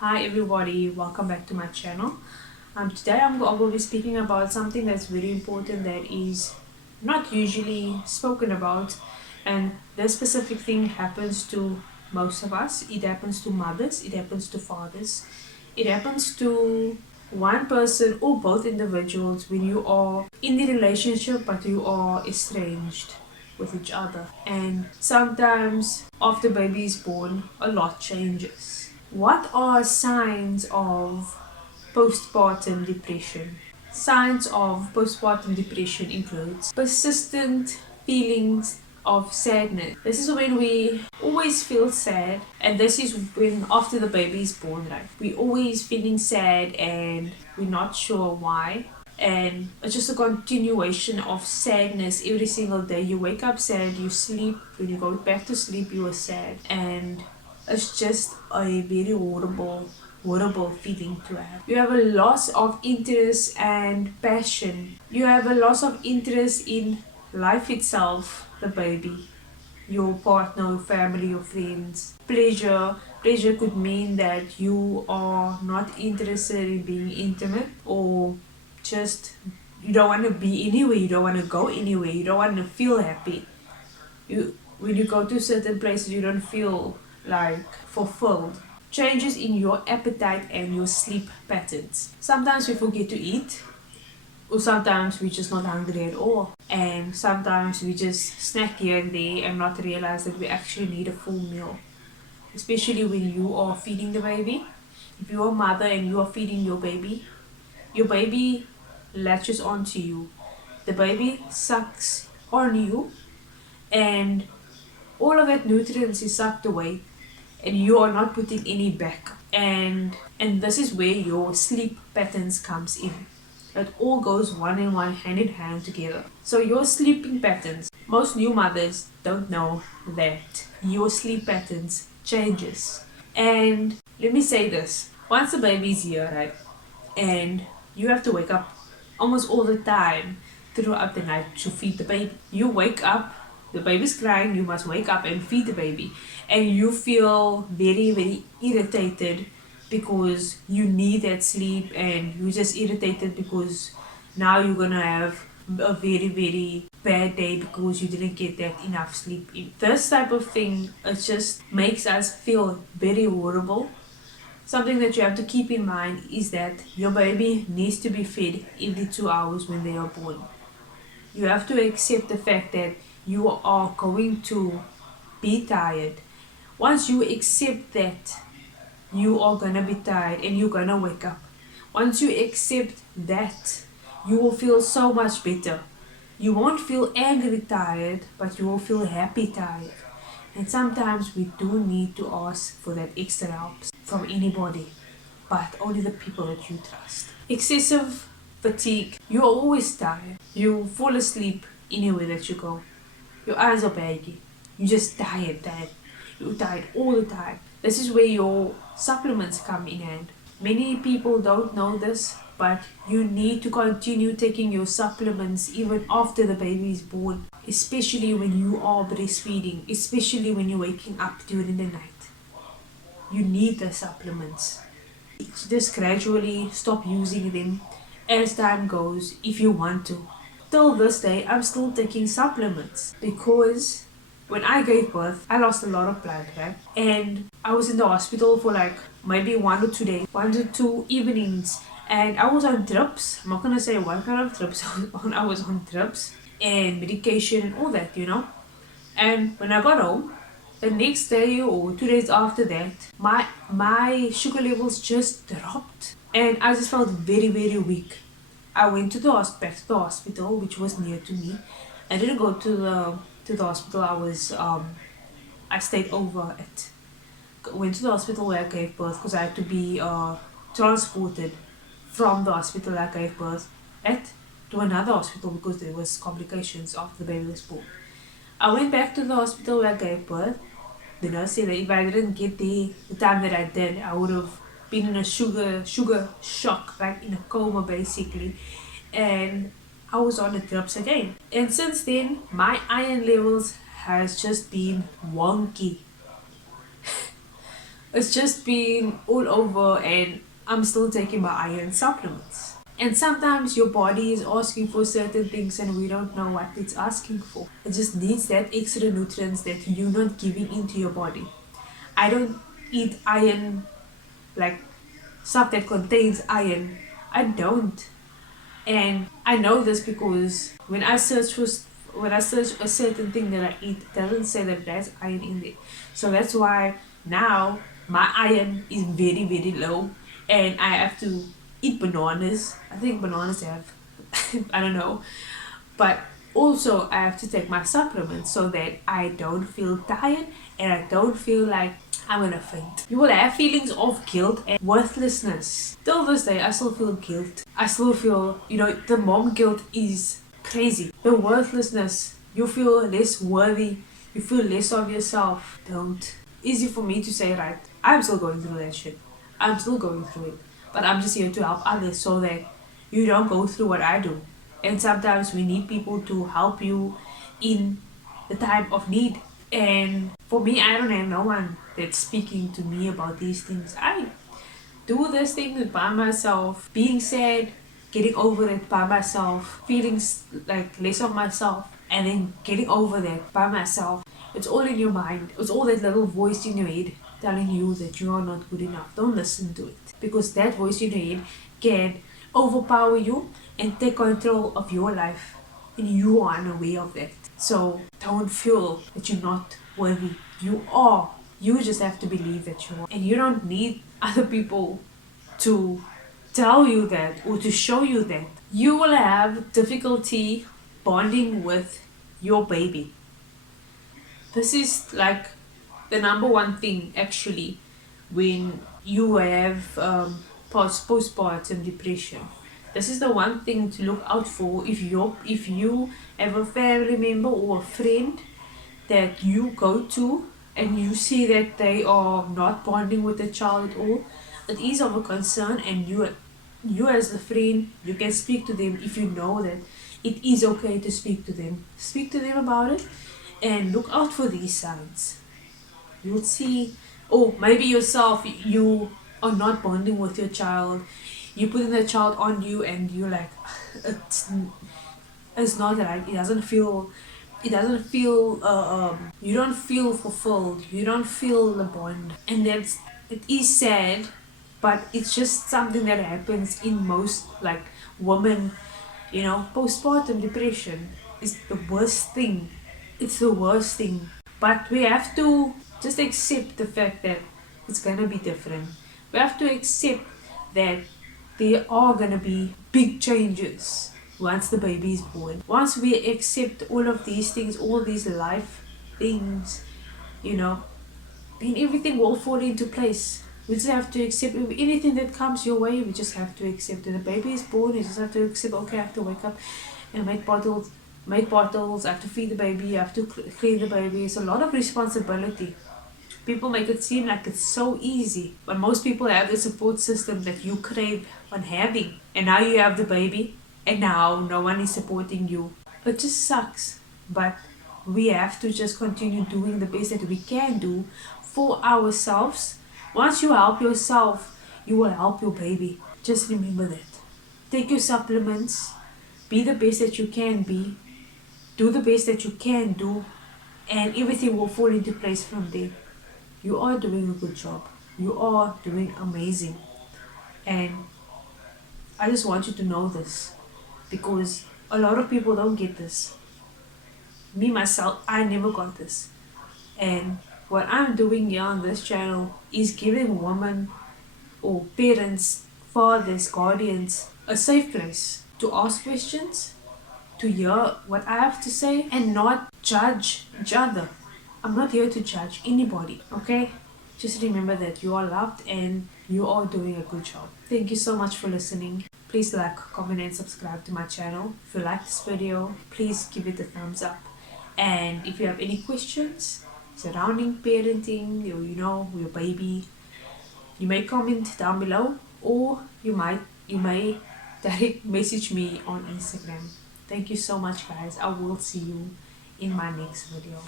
Hi everybody, welcome back to my channel. Today I will be speaking about something that's very important that is not usually spoken about, and this specific thing happens to most of us. It happens to mothers, it happens to fathers, it happens to one person or both individuals when you are in the relationship but you are estranged with each other. And sometimes after baby is born, a lot changes. What are signs of postpartum depression? Signs of postpartum depression includes persistent feelings of sadness. This is when we always feel sad, and this is when after the baby is born, right? We always feeling sad and we're not sure why. And it's just a continuation of sadness every single day. You wake up sad, you sleep, when you go back to sleep you are sad, and it's just a very horrible feeling to have. You have a loss of interest and passion. You have a loss of interest in life itself, the baby, your partner, your family, your friends. Pleasure could mean that you are not interested in being intimate, or just you don't want to be anywhere, you don't want to go anywhere, you don't want to feel happy. When you go to certain places you don't feel like fulfilled. Changes in your appetite and your sleep patterns. Sometimes we forget to eat, or sometimes we're just not hungry at all. And sometimes we just snack here and there and not realize that we actually need a full meal. Especially when you are feeding the baby. If you're a mother and you are feeding your baby latches onto you. The baby sucks on you, and all of that nutrients is sucked away, and you are not putting any back. And this is where your sleep patterns comes in. It all goes one in one, hand in hand together. So your sleeping patterns, most new mothers don't know that your sleep patterns changes. And let me say this, once the baby's here, right, and you have to wake up almost all the time throughout the night to feed the baby. You wake up, the baby's crying, you must wake up and feed the baby, and you feel very irritated because you need that sleep, and you're just irritated because now you're gonna have a very bad day because you didn't get that enough sleep in. This type of thing, it just makes us feel very horrible. Something that you have to keep in mind is that your baby needs to be fed every 2 hours when they are born. You have to accept the fact that you are going to be tired. Once you accept that you are gonna be tired and you're gonna wake up, once you accept that, you will feel so much better. You won't feel angry tired, but you will feel happy tired. And sometimes we do need to ask for that extra help from anybody, but only the people that you trust. Excessive fatigue. You're always tired. You fall asleep anywhere that you go. Your eyes are baggy. You're just tired. You're tired all the time. This is where your supplements come in hand. Many people don't know this, but you need to continue taking your supplements even after the baby is born, especially when you are breastfeeding, especially when you're waking up during the night. You need the supplements. Just gradually stop using them as time goes if you want to. Till this day, I'm still taking supplements because when I gave birth, I lost a lot of blood, right? And I was in the hospital for like maybe 1 or 2 days, 1 to 2 evenings, and I was on drips. I'm not gonna say what kind of drips I was on drips and medication and all that, And when I got home, the next day or 2 days after that, my sugar levels just dropped, and I just felt very weak. I went to the hospital, which was near to me. I didn't go to the hospital. I stayed over at. Went to the hospital where I gave birth because I had to be transported from the hospital I gave birth at to another hospital because there was complications after the baby was born. I went back to the hospital where I gave birth. The nurse said that if I didn't get there the time that I did, I would have been in a sugar shock, like in a coma basically. And I was on the drips again. And since then, my iron levels has just been wonky. It's just been all over, and I'm still taking my iron supplements. And sometimes your body is asking for certain things and we don't know what it's asking for. It just needs that extra nutrients that you're not giving into your body. I don't eat iron, like stuff that contains iron. I don't. And I know this because when I search a certain thing that I eat, it doesn't say that there's iron in there. So that's why now my iron is very very low, and I have to eat bananas. I think bananas have I don't know, but also I have to take my supplements so that I don't feel tired and I don't feel like I'm gonna faint. You will have feelings of guilt and worthlessness. Till this day, I still feel guilt. I still feel, the mom guilt is crazy. The worthlessness, you feel less worthy, you feel less of yourself. Don't. Easy for me to say, right? I'm still going through that shit. I'm still going through it. But I'm just here to help others so that you don't go through what I do. And sometimes we need people to help you in the time of need. And for me, I don't have no one that's speaking to me about these things. I do these things by myself, being sad, getting over it by myself, feeling like less of myself, and then getting over that by myself. It's all in your mind. It's all that little voice in your head telling you that you are not good enough. Don't listen to it, because that voice in your head can overpower you and take control of your life, and you are unaware of that. So don't feel that you're not worthy. You are. You just have to believe that you are. And you don't need other people to tell you that or to show you that. You will have difficulty bonding with your baby. This is like the number one thing actually when you have postpartum depression. This is the one thing to look out for if you have a family member or a friend that you go to and you see that they are not bonding with the child at all. It is of a concern, and you as the friend, you can speak to them if you know that it is okay to speak to them. Speak to them about it and look out for these signs. You'll see, or maybe yourself, you are not bonding with your child. You're putting the child on you and you're like, it's, it's not right. It doesn't feel you don't feel fulfilled, you don't feel the bond, and it is sad, but it's just something that happens in most like women. Postpartum depression is the worst thing. It's the worst thing, but we have to just accept the fact that it's gonna be different. We have to accept that there are gonna be big changes once the baby is born. Once we accept all of these things, all these life things, you know, then everything will fall into place. We just have to accept anything that comes your way. We just have to accept it. The baby is born. You just have to accept. Okay, I have to wake up and make bottles. Make bottles. I have to feed the baby. I have to clean the baby. It's a lot of responsibility. People make it seem like it's so easy, but most people have the support system that you crave on having. And now you have the baby, and now no one is supporting you. It just sucks, but we have to just continue doing the best that we can do for ourselves. Once you help yourself, you will help your baby. Just remember that. Take your supplements, be the best that you can be, do the best that you can do, and everything will fall into place from there. You are doing a good job. You are doing amazing. And I just want you to know this, because a lot of people don't get this. Me, myself, I never got this. And what I'm doing here on this channel is giving women or parents, fathers, guardians a safe place to ask questions, to hear what I have to say, and not judge each other. I'm not here to judge anybody, okay? Just remember that you are loved and you are doing a good job. Thank you so much for listening. Please like, comment, and subscribe to my channel. If you like this video, please give it a thumbs up. And if you have any questions surrounding parenting, or your baby, you may comment down below, or you may direct message me on Instagram. Thank you so much, guys. I will see you in my next video.